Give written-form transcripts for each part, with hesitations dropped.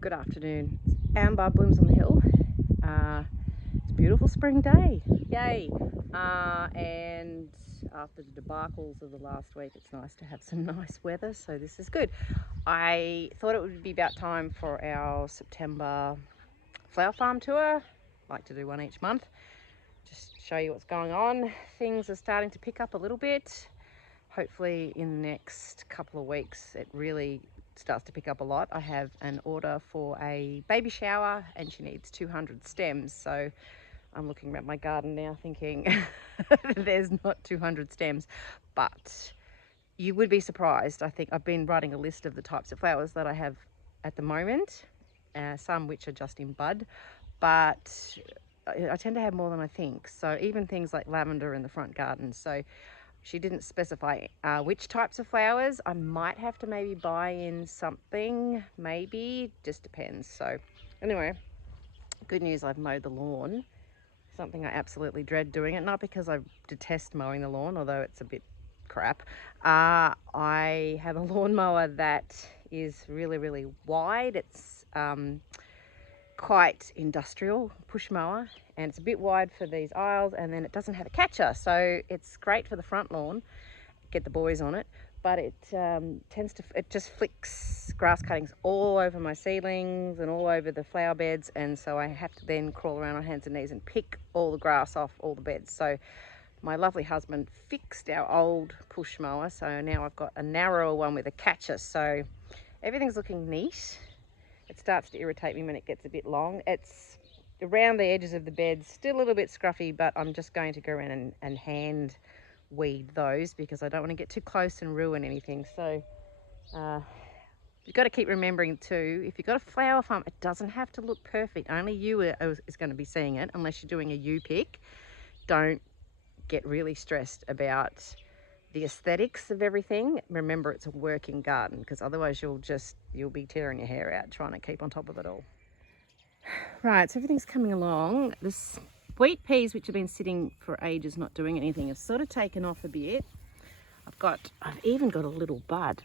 Good afternoon. Amber blooms on the hill. It's a beautiful spring day. Yay! And after the debacles of the last week, it's nice to have some nice weather, so this is good. I thought it would be about time for our September flower farm tour. I like to do one each month. Just show you what's going on. Things are starting to pick up a little bit. Hopefully in the next couple of weeks it really starts to pick up a lot. I have an order for a baby shower and she needs 200 stems, so I'm looking at my garden now thinking there's not 200 stems, but you would be surprised. I think I've been writing a list of the types of flowers that I have at the moment, some which are just in bud, but I tend to have more than I think. So even things like lavender in the front garden. So she didn't specify which types of flowers. I might have to maybe buy in something, maybe, just depends. So anyway, good news, I've mowed the lawn, something I absolutely dread doing it, not because I detest mowing the lawn, although it's a bit crap. I have a lawnmower that is really wide. It's quite industrial push mower, and it's a bit wide for these aisles, and then it doesn't have a catcher, so it's great for the front lawn, get the boys on it, but it just flicks grass cuttings all over my seedlings and all over the flower beds, and so I have to then crawl around on hands and knees and pick all the grass off all the beds. So my lovely husband fixed our old push mower, so now I've got a narrower one with a catcher, so everything's looking neat. It starts to irritate me when it gets a bit long. It's around the edges of the bed, still a little bit scruffy, but I'm just going to go around and hand weed those because I don't want to get too close and ruin anything. So you've got to keep remembering too, if you've got a flower farm, it doesn't have to look perfect. Only you is going to be seeing it unless you're doing a U-pick. Don't get really stressed about the aesthetics of everything. Remember, it's a working garden, because otherwise you'll be tearing your hair out trying to keep on top of it all. Right, so everything's coming along. The sweet peas, which have been sitting for ages not doing anything, have sort of taken off a bit. I've even got a little bud.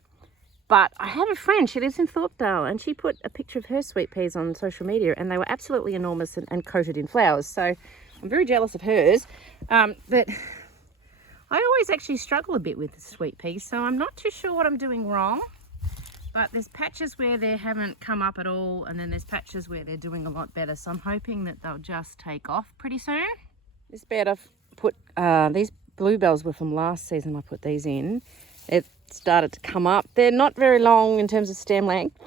But I have a friend, she lives in Thorpedale, and she put a picture of her sweet peas on social media, and they were absolutely enormous and coated in flowers. So I'm very jealous of hers. But I always actually struggle a bit with the sweet peas, so I'm not too sure what I'm doing wrong. But there's patches where they haven't come up at all, and then there's patches where they're doing a lot better. So I'm hoping that they'll just take off pretty soon. This bed I've put, these bluebells were from last season. I put these in. It started to come up. They're not very long in terms of stem length.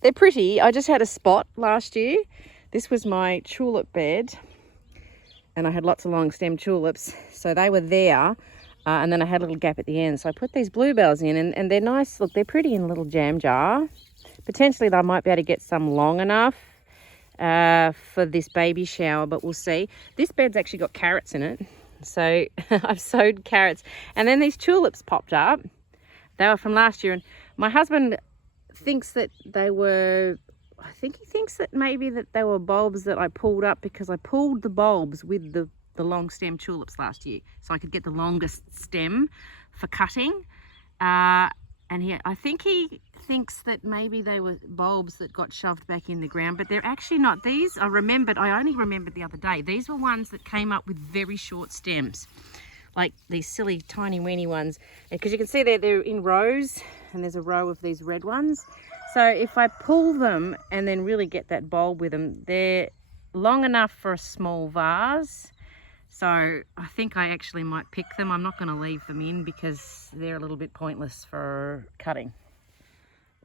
They're pretty. I just had a spot last year. This was my tulip bed, and I had lots of long stem tulips, so they were there. And then I had a little gap at the end, so I put these bluebells in, and they're nice. Look, they're pretty in a little jam jar. Potentially they might be able to get some long enough for this baby shower, but we'll see. This bed's actually got carrots in it, so I've sowed carrots. And then these tulips popped up. They were from last year, and my husband thinks that they were, I think he thinks that maybe that they were bulbs that I pulled up, because I pulled the bulbs with the long stem tulips last year, so I could get the longest stem for cutting. And I think he thinks that maybe they were bulbs that got shoved back in the ground, but they're actually not. These I only remembered the other day, these were ones that came up with very short stems, like these silly tiny weeny ones, because you can see they're in rows, and there's a row of these red ones. So if I pull them and then really get that bulb with them, they're long enough for a small vase. So I think I actually might pick them. I'm not going to leave them in because they're a little bit pointless for cutting.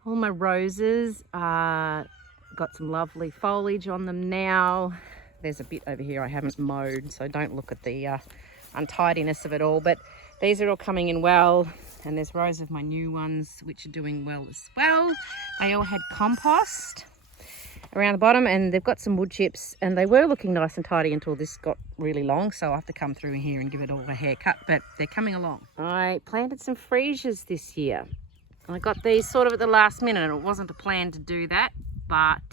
All my roses got some lovely foliage on them now. There's a bit over here I haven't mowed, so don't look at the untidiness of it all. But these are all coming in well, and there's rows of my new ones which are doing well as well. They all had compost around the bottom, and they've got some wood chips, and they were looking nice and tidy until this got really long, so I have to come through here and give it all a haircut, but they're coming along. I planted some freesias this year. I got these sort of at the last minute, and it wasn't a plan to do that, but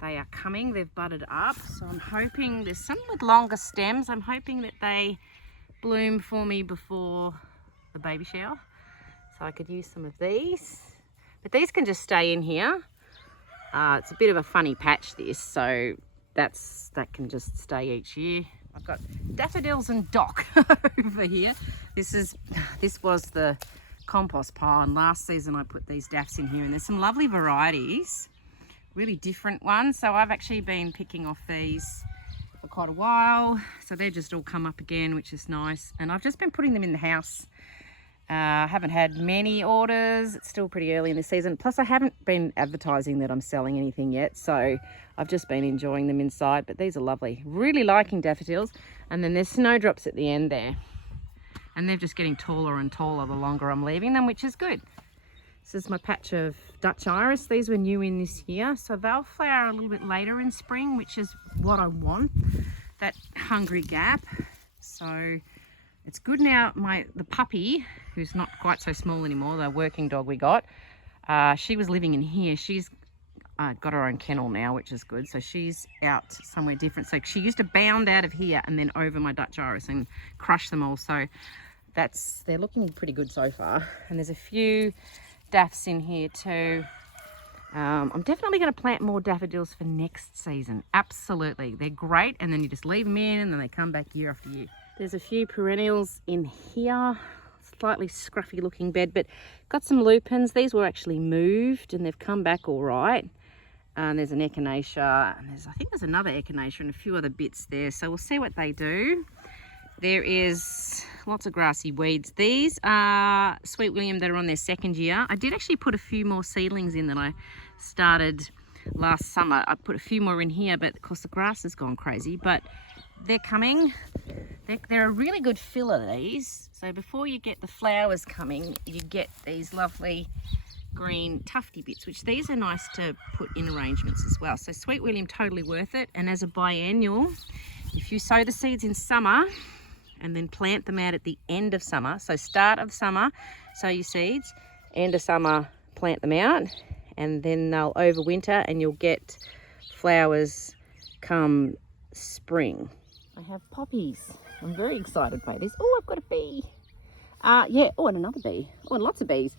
they are coming. They've budded up, so I'm hoping there's some with longer stems. I'm hoping that they bloom for me before the baby shower, so I could use some of these. But these can just stay in here. It's a bit of a funny patch, this, so that can just stay each year. I've got daffodils and dock over here. This was the compost pile, and last season I put these daffs in here, and there's some lovely varieties, really different ones. So I've actually been picking off these for quite a while, so they've just all come up again, which is nice. And I've just been putting them in the house. I haven't had many orders. It's still pretty early in the season. Plus I haven't been advertising that I'm selling anything yet, so I've just been enjoying them inside. But these are lovely. Really liking daffodils. And then there's snowdrops at the end there. And they're just getting taller and taller the longer I'm leaving them, which is good. This is my patch of Dutch iris. These were new in this year, so they'll flower a little bit later in spring, which is what I want, that hungry gap. So it's good now. The puppy, who's not quite so small anymore, the working dog we got, she was living in here. She's got her own kennel now, which is good. So she's out somewhere different. So she used to bound out of here and then over my Dutch iris and crush them all. So they're looking pretty good so far. And there's a few daffs in here too. I'm definitely going to plant more daffodils for next season. Absolutely. They're great. And then you just leave them in and then they come back year after year. There's a few perennials in here, slightly scruffy looking bed, but got some lupins. These were actually moved and they've come back all right. And there's an echinacea, and I think there's another echinacea and a few other bits there. So we'll see what they do. There is lots of grassy weeds. These are Sweet William that are on their second year. I did actually put a few more seedlings in that I started last summer. I put a few more in here, but of course the grass has gone crazy, but they're coming. They're a really good filler, these. So before you get the flowers coming, you get these lovely green tufty bits, which these are nice to put in arrangements as well. So Sweet William, totally worth it. And as a biennial, if you sow the seeds in summer and then plant them out at the end of summer, so start of summer, sow your seeds, end of summer, plant them out, and then they'll overwinter and you'll get flowers come spring. I have poppies. I'm very excited by this. Oh, I've got a bee. Yeah, oh, and another bee. Oh, and lots of bees.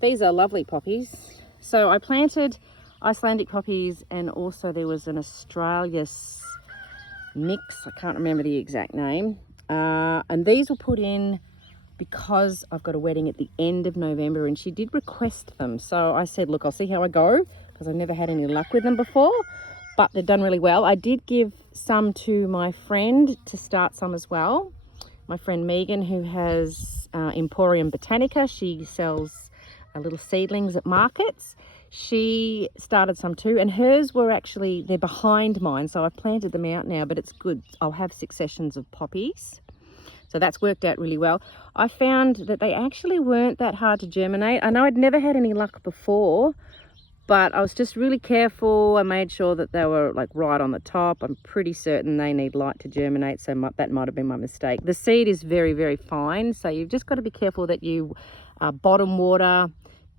These are lovely poppies. So I planted Icelandic poppies, and also there was an Australis mix. I can't remember the exact name. And these were put in because I've got a wedding at the end of November, and she did request them. So I said, look, I'll see how I go, because I've never had any luck with them before. But they've done really well. I did give some to my friend to start some as well. My friend Megan, who has Emporium Botanica. She sells little seedlings at markets. She started some too, and hers were actually, they're behind mine, so I've planted them out now, but it's good. I'll have successions of poppies. So that's worked out really well. I found that they actually weren't that hard to germinate. I know I'd never had any luck before, but I was just really careful. I made sure that they were like right on the top. I'm pretty certain they need light to germinate, so that might have been my mistake. The seed is very, very fine, so you've just got to be careful that you bottom water.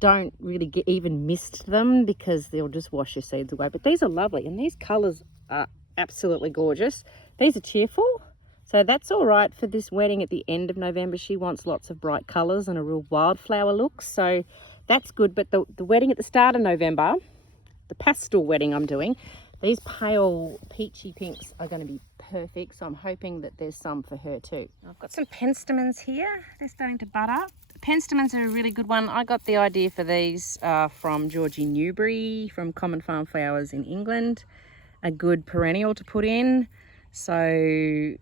Don't really even mist them, because they'll just wash your seeds away. But these are lovely, and these colours are absolutely gorgeous. These are cheerful, so that's all right for this wedding at the end of November. She wants lots of bright colours and a real wildflower look, so that's good. But the wedding at the start of November, the pastel wedding I'm doing, these pale peachy pinks are going to be perfect. So I'm hoping that there's some for her too. I've got some penstemons here. They're starting to bud up. Penstemons are a really good one. I got the idea for these from Georgie Newberry from Common Farm Flowers in England. A good perennial to put in. So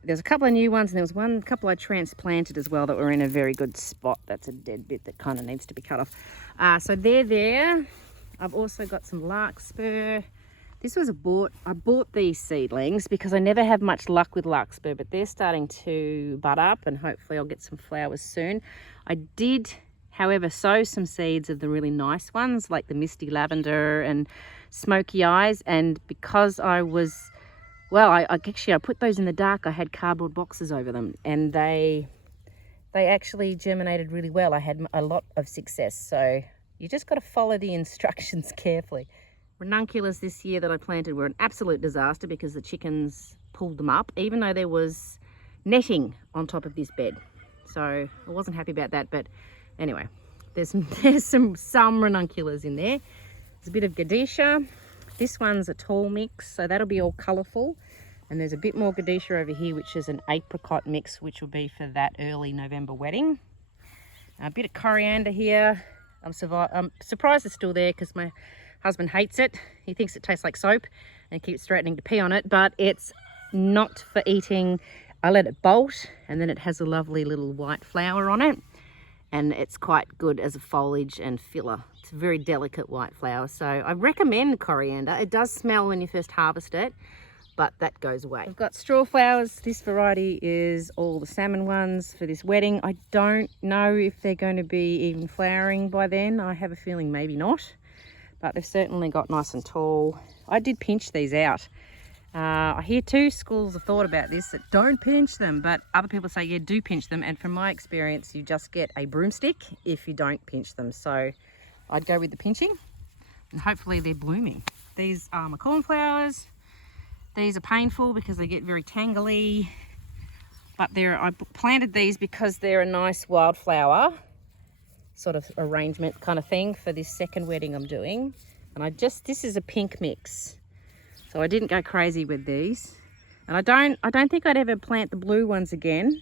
there's a couple of new ones, and there was a couple I transplanted as well that were in a very good spot. That's a dead bit that kind of needs to be cut off. So they're there. I've also got some larkspur. This was I bought these seedlings because I never have much luck with larkspur, but they're starting to bud up, and hopefully I'll get some flowers soon. I did, however, sow some seeds of the really nice ones like the misty lavender and smoky eyes, and because I put those in the dark. I had cardboard boxes over them, and they actually germinated really well. I had a lot of success, so you just got to follow the instructions carefully. Ranunculus this year that I planted were an absolute disaster because the chickens pulled them up, even though there was netting on top of this bed. So I wasn't happy about that, but anyway, there's some ranunculus in there. There's a bit of Gadisha. This one's a tall mix, so that'll be all colourful. And there's a bit more Gadisha over here, which is an apricot mix, which will be for that early November wedding. A bit of coriander here. I'm surprised it's still there because my husband hates it. He thinks it tastes like soap and keeps threatening to pee on it, but it's not for eating. I let it bolt, and then it has a lovely little white flower on it, and it's quite good as a foliage and filler. It's a very delicate white flower, so I recommend coriander. It does smell when you first harvest it, but that goes away. I've got straw flowers. This variety is all the salmon ones for this wedding. I don't know if they're going to be even flowering by then. I have a feeling maybe not, but they've certainly got nice and tall. I did pinch these out. I hear two schools of thought about this, that don't pinch them, but other people say, yeah, do pinch them. And from my experience, you just get a broomstick if you don't pinch them. So I'd go with the pinching, and hopefully they're blooming. These are my cornflowers. These are painful because they get very tangly, but I planted these because they're a nice wildflower sort of arrangement kind of thing for this second wedding I'm doing. And this is a pink mix. So I didn't go crazy with these. And I don't think I'd ever plant the blue ones again.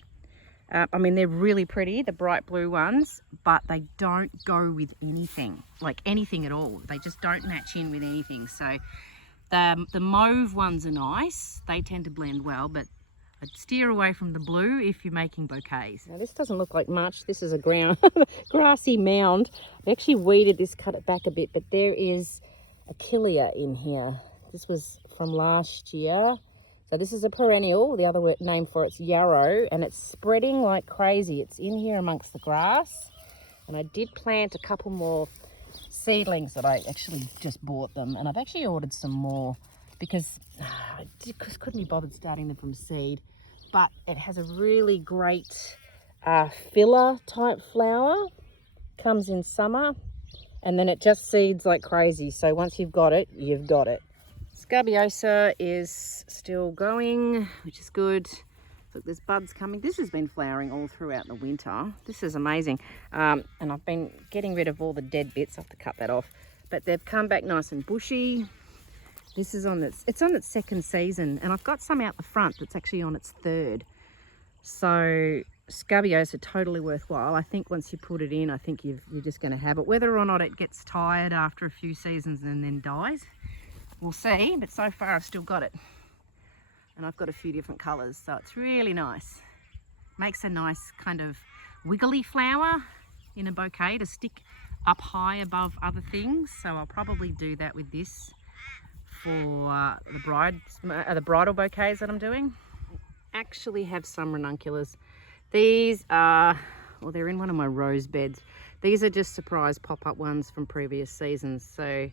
I mean, they're really pretty, the bright blue ones, but they don't go with anything, like anything at all. They just don't match in with anything. So the mauve ones are nice. They tend to blend well, but I'd steer away from the blue if you're making bouquets. Now this doesn't look like much. This is a grassy mound. I actually weeded this, cut it back a bit, but there is Achillea in here. This was from last year. So this is a perennial. The other name for it's yarrow, and it's spreading like crazy. It's in here amongst the grass. And I did plant a couple more seedlings that I actually just bought them. And I've actually ordered some more because I couldn't be bothered starting them from seed. But it has a really great filler type flower. Comes in summer, and then it just seeds like crazy. So once you've got it, you've got it. Scabiosa is still going, which is good. Look, there's buds coming. This has been flowering all throughout the winter. This is amazing. And I've been getting rid of all the dead bits. I have to cut that off. But they've come back nice and bushy. This is it's on its second season, and I've got some out the front that's actually on its third. So Scabiosa totally worthwhile. I think once you put it in, I think you're just going to have it. Whether or not it gets tired after a few seasons and then dies, we'll see, but so far I've still got it. And I've got a few different colours, so it's really nice. Makes a nice kind of wiggly flower in a bouquet to stick up high above other things. So I'll probably do that with this for the bridal bouquets that I'm doing. I actually have some ranunculus. These are, well, they're in one of my rose beds. These are just surprise pop-up ones from previous seasons. So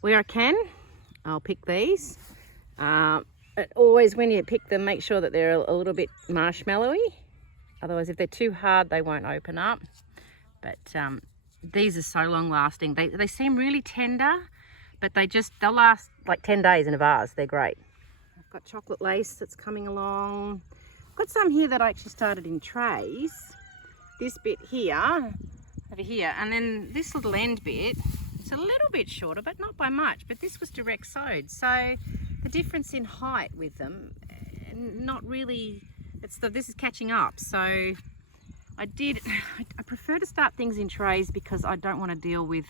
where I can, I'll pick these. Always when you pick them, make sure that they're a little bit marshmallowy. Otherwise, if they're too hard, they won't open up. But these are so long lasting. They seem really tender, but they'll last like 10 days in a vase. They're great. I've got chocolate lace that's coming along. I've got some here that I actually started in trays. This bit here, over here, and then this little end bit, it's a little bit shorter, but not by much. But this was direct sowed, so the difference in height with them, not really. This is catching up. So I prefer to start things in trays because I don't want to deal with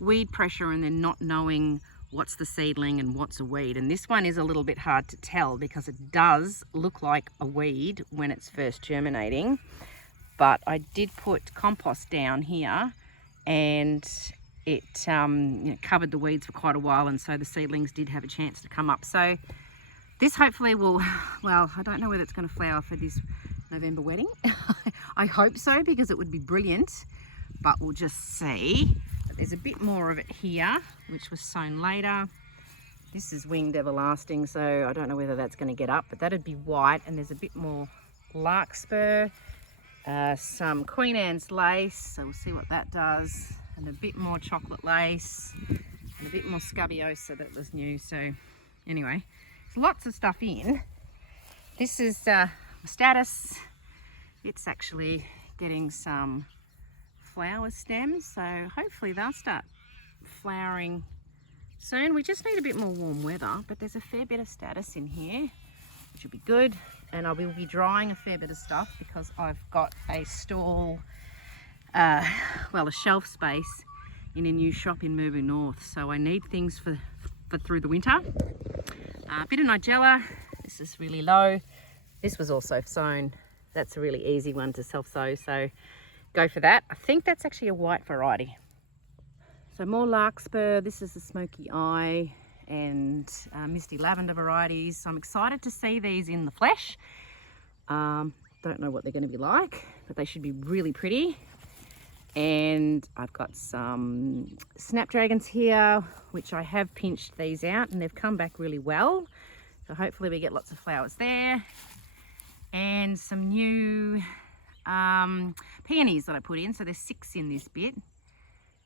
weed pressure and then not knowing what's the seedling and what's a weed. And this one is a little bit hard to tell because it does look like a weed when it's first germinating. But I did put compost down here, and it covered the weeds for quite a while, and so the seedlings did have a chance to come up. So this hopefully will, well, I don't know whether it's going to flower for this November wedding. I hope so, because it would be brilliant, but we'll just see. But there's a bit more of it here, which was sown later. This is winged everlasting, so I don't know whether that's going to get up, but that'd be white. And there's a bit more larkspur, some Queen Anne's lace, so we'll see what that does. And a bit more chocolate lace, and a bit more scabiosa that was new. So anyway, there's lots of stuff in. This is status. It's actually getting some flower stems, so hopefully they'll start flowering soon. We just need a bit more warm weather, but there's a fair bit of status in here, which will be good. And I will be drying a fair bit of stuff because I've got a stall, well, a shelf space in a new shop in Moving North. So I need things for through the winter. A bit of Nigella. This is really low. This was also sown. That's a really easy one to self-sow, so go for that. I think that's actually a white variety. So more larkspur. This is the smoky eye and misty lavender varieties. So I'm excited to see these in the flesh. Don't know what they're going to be like, but they should be really pretty. And I've got some snapdragons here, which I have pinched these out and they've come back really well. So hopefully we get lots of flowers there. And some new peonies that I put in. So there's 6 in this bit.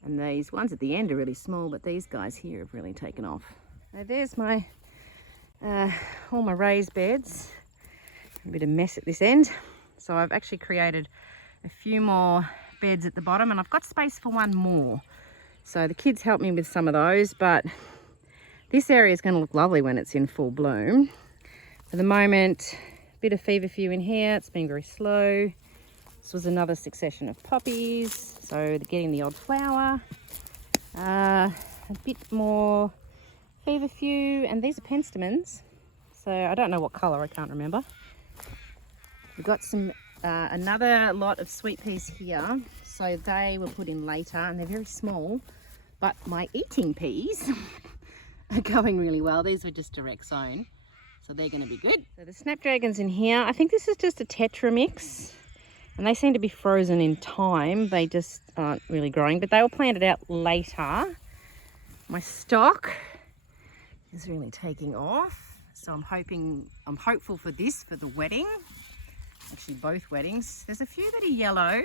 And these ones at the end are really small, but these guys here have really taken off. So there's my all my raised beds. A bit of mess at this end. So I've actually created a few more beds at the bottom, and I've got space for one more. So the kids helped me with some of those, but this area is going to look lovely when it's in full bloom. For the moment, a bit of feverfew in here. It's been very slow. This was another succession of poppies, so they're getting the odd flower. A bit more feverfew, and these are penstemons. So I don't know what colour, I can't remember. We've got some another lot of sweet peas here, so they were put in later and they're very small, but my eating peas are going really well. These were just direct sown, so they're going to be good. So the snapdragons in here, I think this is just a tetra mix, and they seem to be frozen in time. They just aren't really growing, but they were planted out later. My stock is really taking off, so I'm hopeful for this for the wedding. Actually both weddings. There's a few that are yellow,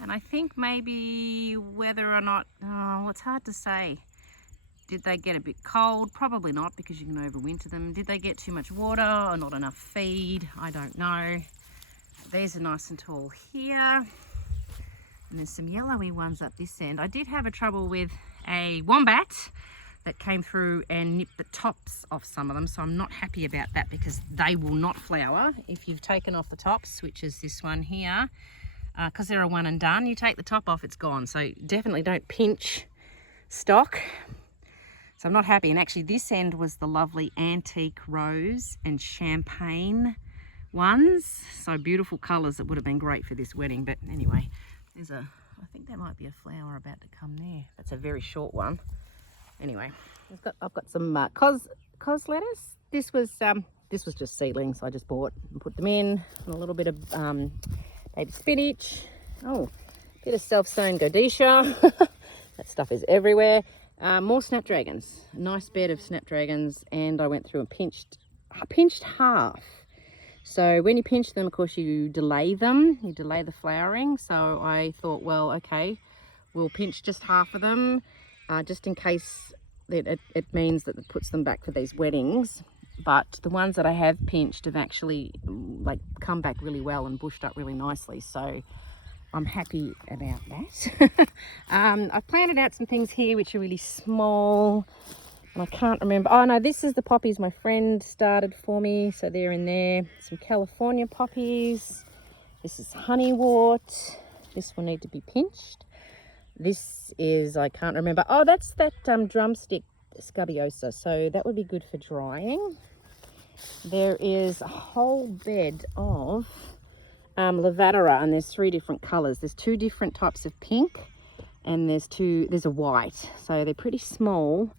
and I think maybe whether or not, oh, it's hard to say. Did they get a bit cold? Probably not, because you can overwinter them. Did they get too much water or not enough feed? I don't know. These are nice and tall here. And there's some yellowy ones up this end. I did have a trouble with a wombat that came through and nipped the tops off some of them, so I'm not happy about that because they will not flower if you've taken off the tops, which is this one here. Because they're a one and done, you take the top off, it's gone. So definitely don't pinch stock. So I'm not happy. And actually this end was the lovely antique rose and champagne ones. So beautiful colours that would have been great for this wedding. But anyway, I think there might be a flower about to come there. That's a very short one. Anyway, I've got some cos lettuce. This was just seedlings I just bought and put them in, and a little bit of baby spinach. Oh, a bit of self-sown godetia. That stuff is everywhere. More snapdragons. A nice bed of snapdragons, and I went through and pinched half. So when you pinch them, of course, you delay them. You delay the flowering. So I thought, well, okay, we'll pinch just half of them. Just in case it means that it puts them back for these weddings. But the ones that I have pinched have actually come back really well and bushed up really nicely. So I'm happy about that. I've planted out some things here which are really small. And I can't remember. Oh no, this is the poppies my friend started for me. So they're in there. Some California poppies. This is honeywort. This will need to be pinched. This is, I can't remember. Oh, that's that drumstick scabiosa. So that would be good for drying. There is a whole bed of lavandera, and there's 3 different colours. There's 2 different types of pink, and there's a white. So they're pretty small,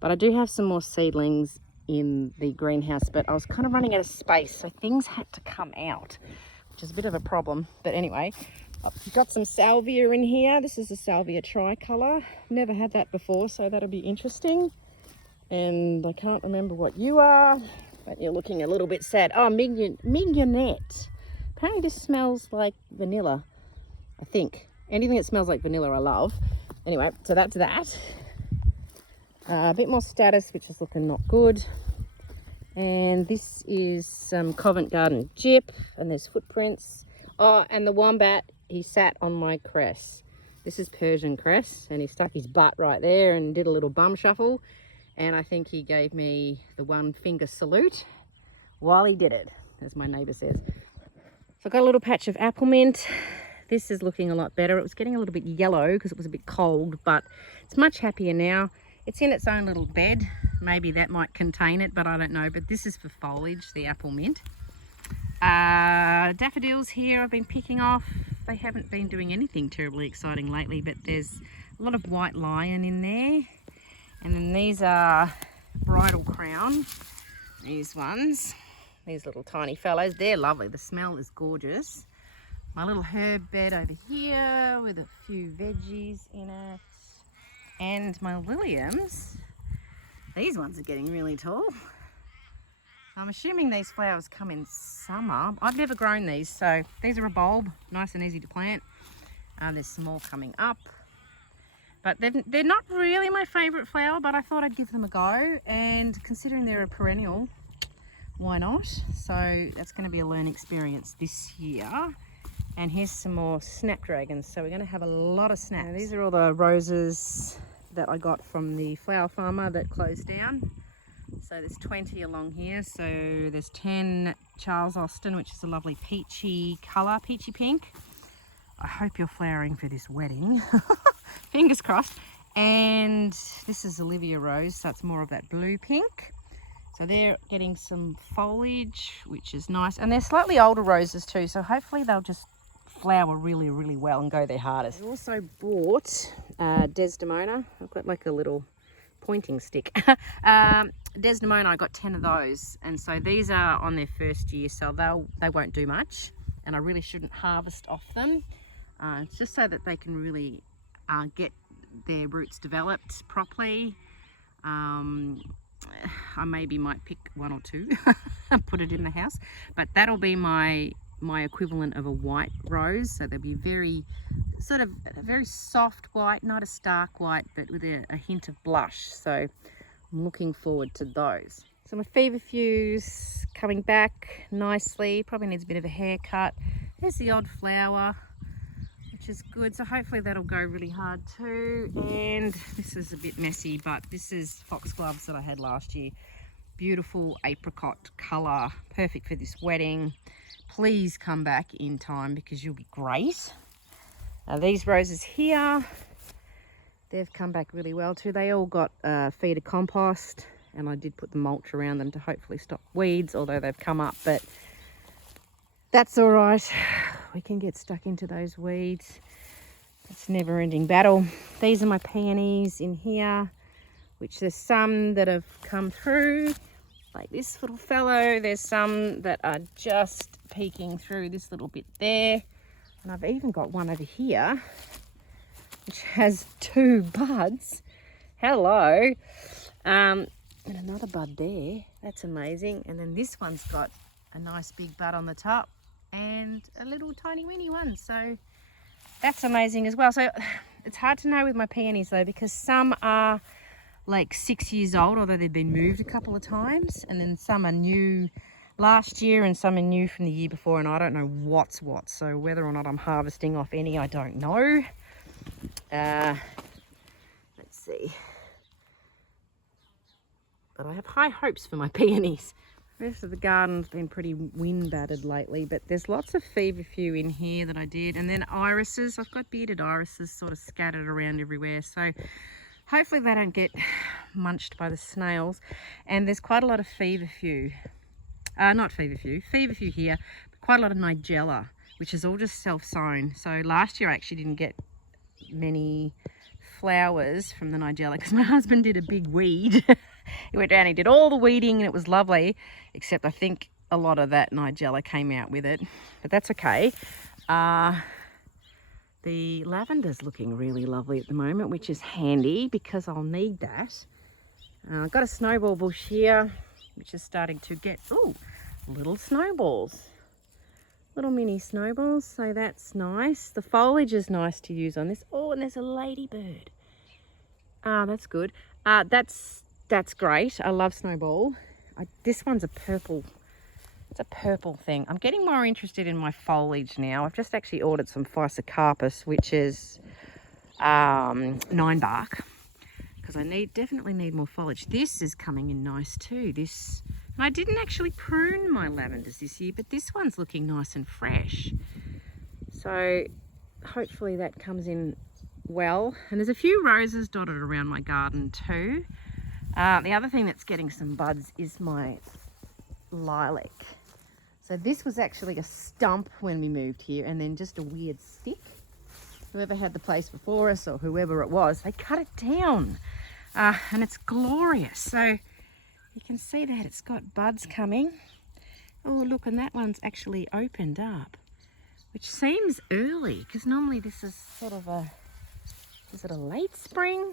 but I do have some more seedlings in the greenhouse, but I was kind of running out of space, so things had to come out, which is a bit of a problem. But anyway, I've got some salvia in here. This is a salvia tricolour. Never had that before, so that'll be interesting. And I can't remember what you are, but you're looking a little bit sad. Oh, mignonette. Apparently this smells like vanilla, I think. Anything that smells like vanilla I love. Anyway, so that's that. A bit more status, which is looking not good. And this is some Covent Garden gyp, and there's footprints. Oh, and the wombat, he sat on my cress. This is Persian cress, and he stuck his butt right there and did a little bum shuffle. And I think he gave me the one finger salute while he did it, as my neighbour says. So I've got a little patch of apple mint. This is looking a lot better. It was getting a little bit yellow because it was a bit cold, but it's much happier now. It's in its own little bed. Maybe that might contain it, but I don't know. But this is for foliage, the apple mint. Daffodils here I've been picking off. They haven't been doing anything terribly exciting lately, but there's a lot of white lion in there. And then these are bridal crown, these ones. These little tiny fellows, they're lovely. The smell is gorgeous. My little herb bed over here with a few veggies in it. And my liliums, these ones are getting really tall. I'm assuming these flowers come in summer. I've never grown these, so these are a bulb, nice and easy to plant. There's some more coming up. But they're not really my favourite flower, but I thought I'd give them a go. And considering they're a perennial, why not? So that's going to be a learning experience this year. And here's some more snapdragons. So we're going to have a lot of snaps. Now, these are all the roses that I got from the flower farmer that closed down. So there's 20 along here. So there's 10 Charles Austin, which is a lovely peachy colour, peachy pink. I hope you're flowering for this wedding. Fingers crossed. And this is Olivia Rose, so it's more of that blue pink. So they're getting some foliage, which is nice. And they're slightly older roses too, so hopefully they'll just flower really, really well and go their hardest. I also bought Desdemona. I've got like a little pointing stick. Desdemona, I got 10 of those. And so these are on their first year, so they won't do much. And I really shouldn't harvest off them. It's just so that they can really get their roots developed properly. I maybe might pick one or two and put it in the house, but that'll be my equivalent of a white rose. So they'll be very sort of a very soft white, not a stark white, but with a hint of blush. So I'm looking forward to those. So my feverfew's coming back nicely, probably needs a bit of a haircut. There's the odd flower, which is good. So hopefully that'll go really hard too. And this is a bit messy, but this is foxgloves that I had last year. Beautiful apricot colour, perfect for this wedding. Please come back in time because you'll be great. These roses here, they've come back really well too. They all got feed of compost, and I did put the mulch around them to hopefully stop weeds, although they've come up, but that's all right. We can get stuck into those weeds. It's a never-ending battle. These are my peonies in here, which there's some that have come through, like this little fellow. There's some that are just peeking through this little bit there. And I've even got one over here, which has 2 buds. Hello. And another bud there. That's amazing. And then this one's got a nice big bud on the top and a little tiny weeny one. So that's amazing as well. So it's hard to know with my peonies though, because some are like 6 years old, although they've been moved a couple of times, and then some are new last year and some are new from the year before, and I don't know what's what. So whether or not I'm harvesting off any, I don't know. Let's see. But I have high hopes for my peonies. The rest of the garden's been pretty wind battered lately, but there's lots of feverfew in here that I did. And then irises, I've got bearded irises sort of scattered around everywhere. So hopefully they don't get munched by the snails. And there's quite a lot of feverfew. Not feverfew here, but quite a lot of nigella, which is all just self-sown. So last year I actually didn't get many flowers from the nigella because my husband did a big weed. He went down, he did all the weeding, and it was lovely, except I think a lot of that nigella came out with it, but that's okay. The lavender's looking really lovely at the moment, which is handy because I'll need that. I've got a snowball bush here, which is starting to get, ooh, little snowballs. Little mini snowballs, so that's nice. The foliage is nice to use on this. Oh, and there's a ladybird. That's good. That's great. I love snowball. This one's a purple. It's a purple thing. I'm getting more interested in my foliage now. I've just actually ordered some Physocarpus, which is 9 bark, because I definitely need more foliage. This is coming in nice too. And I didn't actually prune my lavenders this year, but this one's looking nice and fresh. So hopefully that comes in well. And there's a few roses dotted around my garden too. The other thing that's getting some buds is my lilac. So this was actually a stump when we moved here, and then just a weird stick. Whoever had the place before us, or whoever it was, they cut it down. And it's glorious. So you can see that it's got buds coming. Oh look, and that one's actually opened up, which seems early, because normally this is sort of is it a late spring?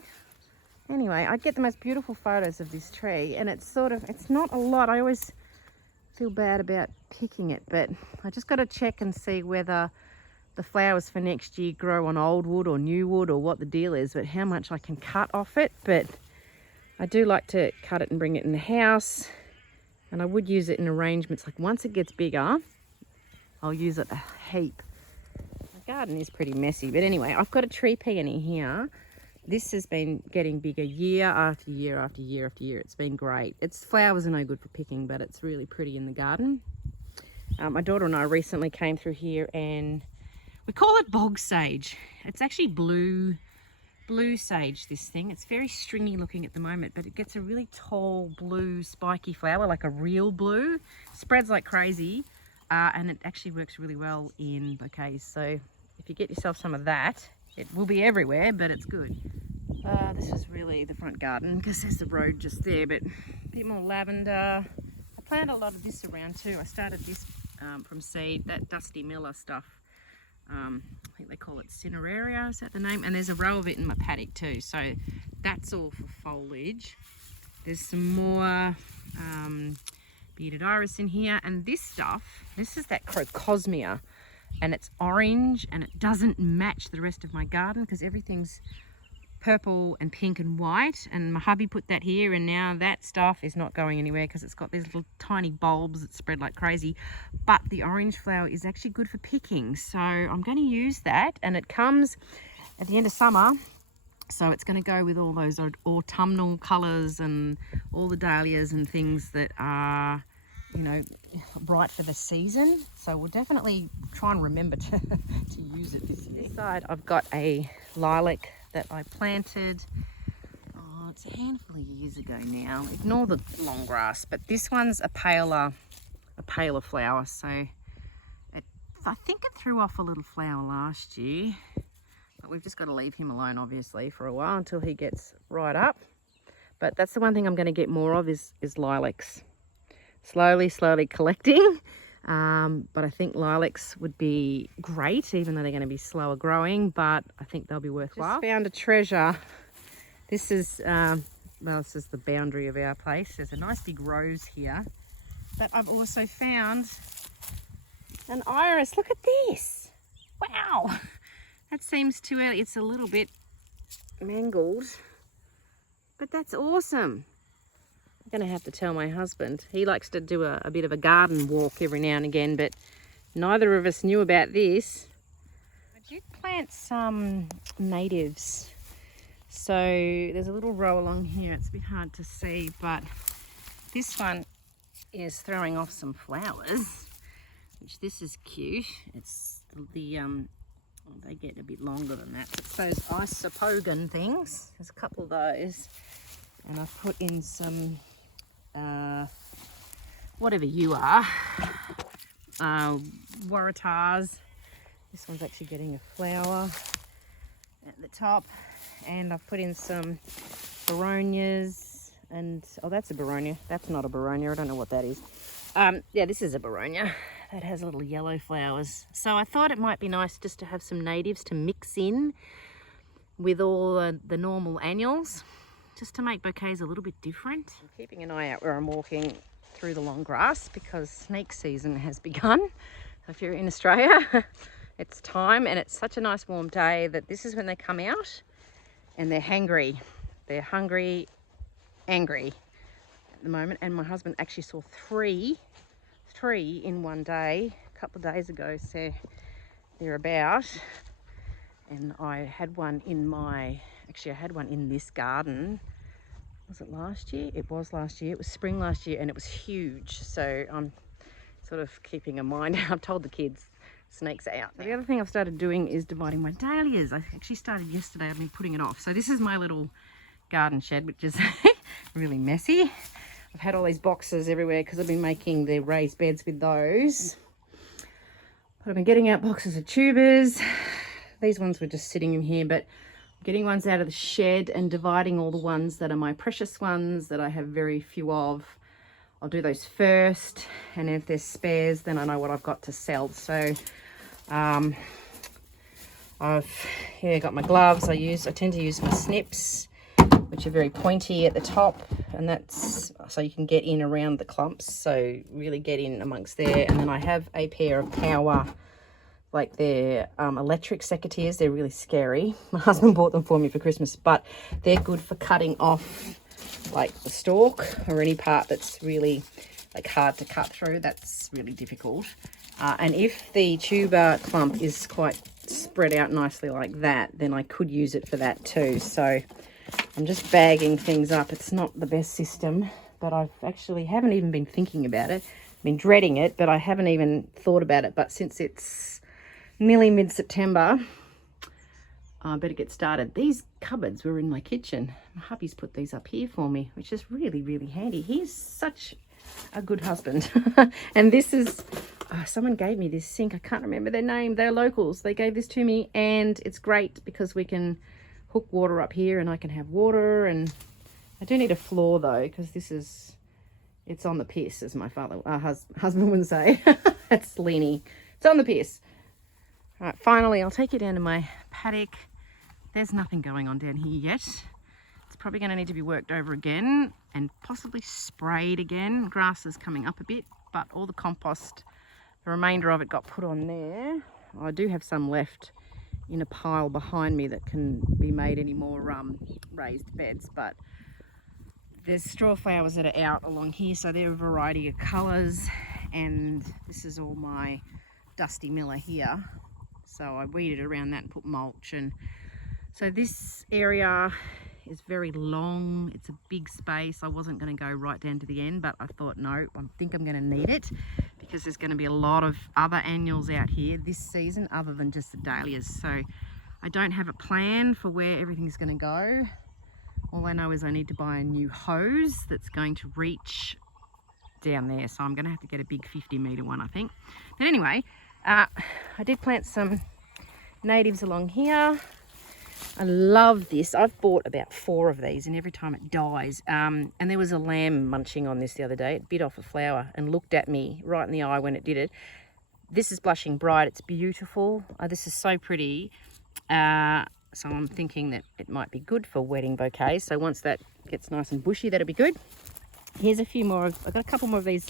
Anyway, I get the most beautiful photos of this tree, and it's not a lot. I always feel bad about picking it, but I just got to check and see whether the flowers for next year grow on old wood or new wood, or what the deal is, but how much I can cut off it. But I do like to cut it and bring it in the house, and I would use it in arrangements. Like once it gets bigger, I'll use it a heap. My garden is pretty messy, but anyway, I've got a tree peony here. This has been getting bigger year after year after year after year. It's been great. Its flowers are no good for picking, but it's really pretty in the garden. My daughter and I recently came through here, and we call it bog sage. It's actually blue sage, this thing. It's very stringy looking at the moment, but it gets a really tall blue spiky flower, like a real blue. Spreads like crazy, and it actually works really well in bouquets. So if you get yourself some of that, it will be everywhere, but it's good. This is really the front garden, because there's the road just there, but a bit more lavender. I planted a lot of this around too. I started this from seed, that Dusty Miller stuff. I think they call it Cineraria, is that the name? And there's a row of it in my paddock too, so that's all for foliage. There's some more bearded iris in here, and this is that Crocosmia, and it's orange, and it doesn't match the rest of my garden because everything's purple and pink and white, and my hubby put that here, and now that stuff is not going anywhere because it's got these little tiny bulbs that spread like crazy. But the orange flower is actually good for picking, so I'm going to use that, and it comes at the end of summer, so it's going to go with all those autumnal colours and all the dahlias and things that are, you know, right for the season. So we'll definitely try and remember to use it this year. This side I've got a lilac that I planted, it's a handful of years ago now. Ignore the long grass, but this one's a paler flower. So I think it threw off a little flower last year, but we've just got to leave him alone obviously for a while until he gets right up. But that's the one thing I'm going to get more of is lilacs. Slowly collecting. But I think lilacs would be great, even though they're going to be slower growing, but I think they'll be worthwhile. Just found a treasure. This is, this is the boundary of our place. There's a nice big rose here, but I've also found an iris. Look at this. Wow. That seems too early. It's a little bit mangled, but that's awesome. I'm going to have to tell my husband. He likes to do a bit of a garden walk every now and again, but neither of us knew about this. I did plant some natives. So there's a little row along here. It's a bit hard to see, but this one is throwing off some flowers, which this is cute. It's the, they get a bit longer than that. It's those isopogon things. There's a couple of those. And I've put in some whatever you are, waratahs. This one's actually getting a flower at the top, and I've put in some baronias, and that's a baronia. That's not a baronia. I don't know what that is. Yeah, this is a baronia that has little yellow flowers. So I thought it might be nice just to have some natives to mix in with all the normal annuals, just to make bouquets a little bit different. I'm keeping an eye out where I'm walking through the long grass because snake season has begun. So if you're in Australia, it's time, and it's such a nice warm day that this is when they come out, and they're hangry. They're hungry, angry at the moment. And my husband actually saw three in one day, a couple of days ago, so they're about. And I had one in my Actually, I had one in this garden. Was it last year? It was last year. It was spring last year, and it was huge. So I'm sort of keeping a mind. I've told the kids snakes are out. So the other thing I've started doing is dividing my dahlias. I actually started yesterday. I've been putting it off. So this is my little garden shed, which is really messy. I've had all these boxes everywhere because I've been making the raised beds with those. But I've been getting out boxes of tubers. These ones were just sitting in here, but I'm getting ones out of the shed and dividing all the ones that are my precious ones that I have very few of. I'll do those first, and if there's spares, then I know what I've got to sell. So I've got my gloves. I tend to use my snips, which are very pointy at the top, and that's so you can get in around the clumps, so really get in amongst there. And then I have a pair of power, like they're electric secateurs. They're really scary. My husband bought them for me for Christmas, but they're good for cutting off like the stalk or any part that's really like hard to cut through. That's really difficult. And if the tuber clump is quite spread out nicely like that, then I could use it for that too. So I'm just bagging things up. It's not the best system, but I've actually haven't even been thinking about it. I've been dreading it, but I haven't even thought about it. But since it's nearly mid-September, I better get started. These cupboards were in my kitchen. My hubby's put these up here for me, which is really, really handy. He's such a good husband. And this is, someone gave me this sink. I can't remember their name. They're locals. They gave this to me, and it's great because we can hook water up here and I can have water. And I do need a floor though, because it's on the piss, as my husband would say. That's Lenny. It's on the piss. All right, finally, I'll take you down to my paddock. There's nothing going on down here yet. It's probably going to need to be worked over again and possibly sprayed again. Grass is coming up a bit, but all the compost, the remainder of it got put on there. I do have some left in a pile behind me that can be made any more raised beds, but there's straw flowers that are out along here, so they're a variety of colours, and this is all my dusty miller here. So I weeded around that and put mulch, and so this area is very long. It's a big space. I wasn't going to go right down to the end, but I thought, no, I think I'm going to need it because there's going to be a lot of other annuals out here this season other than just the dahlias. So I don't have a plan for where everything's going to go. All I know is I need to buy a new hose that's going to reach down there. So I'm going to have to get a big 50-metre one, I think. But anyway, I did plant some natives along here. I love this. I've bought about 4 of these, and every time it dies. And there was a lamb munching on this the other day. It bit off a flower and looked at me right in the eye when it did it. This is blushing bright. It's beautiful. This is so pretty. So I'm thinking that it might be good for wedding bouquets. So once that gets nice and bushy, that'll be good. Here's a few more. I've got a couple more of these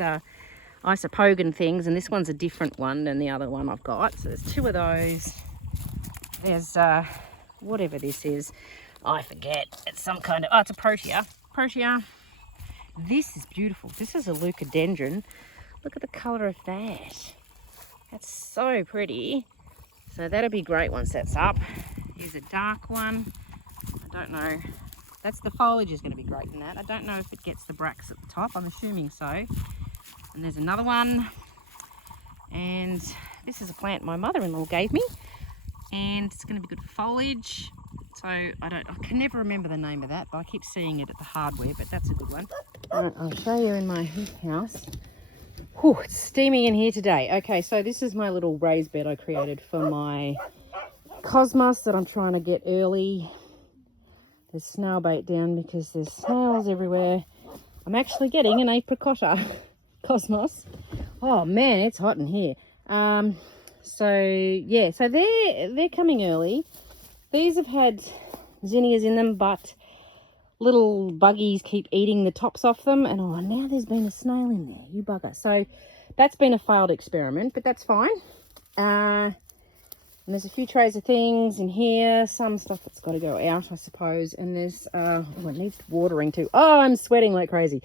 isopogon things, and this one's a different one than the other one I've got. So there's 2 of those. There's whatever this is, I forget. It's some kind of, it's a protea. This is beautiful. This is a leucadendron. Look at the colour of that. That's so pretty. So that'll be great once that's up. Here's a dark one. I don't know. That's the foliage is going to be great in that. I don't know if it gets the bracts at the top. I'm assuming so. And there's another one. And this is a plant my mother-in-law gave me. And it's going to be good for foliage. So I can never remember the name of that, but I keep seeing it at the hardware, but that's a good one. Right, I'll show you in my house. Whew, it's steamy in here today. Okay, so this is my little raised bed I created for my cosmos that I'm trying to get early. There's snail bait down because there's snails everywhere. I'm actually getting an apricota cosmos. Oh man, it's hot in here. So yeah, so they're coming early. These have had zinnias in them, but little buggies keep eating the tops off them, and oh, now there's been a snail in there, you bugger. So that's been a failed experiment, but that's fine. And there's a few trays of things in here, some stuff that's got to go out, I suppose. And there's oh, it needs watering too. Oh, I'm sweating like crazy.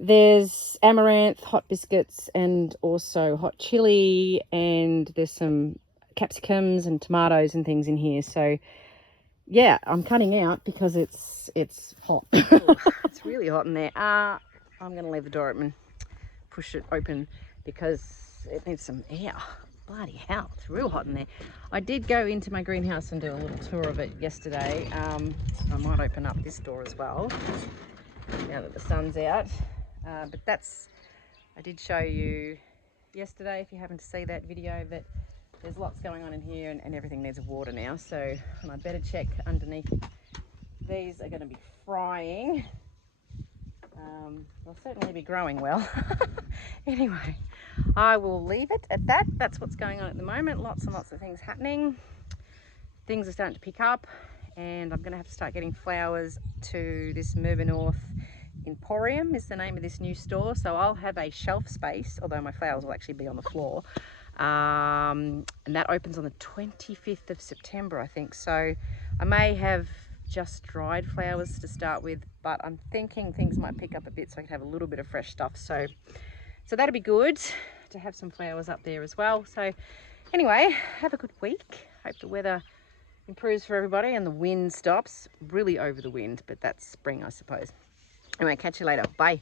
There's amaranth, hot biscuits, and also hot chili, and there's some capsicums and tomatoes and things in here. So yeah, I'm cutting out because it's hot. It's really hot in there. I'm going to leave the door open, push it open because it needs some air. Bloody hell, it's real hot in there. I did go into my greenhouse and do a little tour of it yesterday. I might open up this door as well now that the sun's out. But I did show you yesterday, if you happen to see that video, that there's lots going on in here and everything needs water now. So I better check underneath. These are going to be frying. They'll certainly be growing well. Anyway, I will leave it at that. That's what's going on at the moment. Lots and lots of things happening. Things are starting to pick up, and I'm going to have to start getting flowers to this Merber North Emporium is the name of this new store. So I'll have a shelf space, although my flowers will actually be on the floor. And that opens on the 25th of September, I think. So I may have just dried flowers to start with, but I'm thinking things might pick up a bit so I can have a little bit of fresh stuff. So that'll be good to have some flowers up there as well. So anyway, have a good week. Hope the weather improves for everybody and the wind stops. Really over the wind, but that's spring, I suppose. Anyway, catch you later. Bye.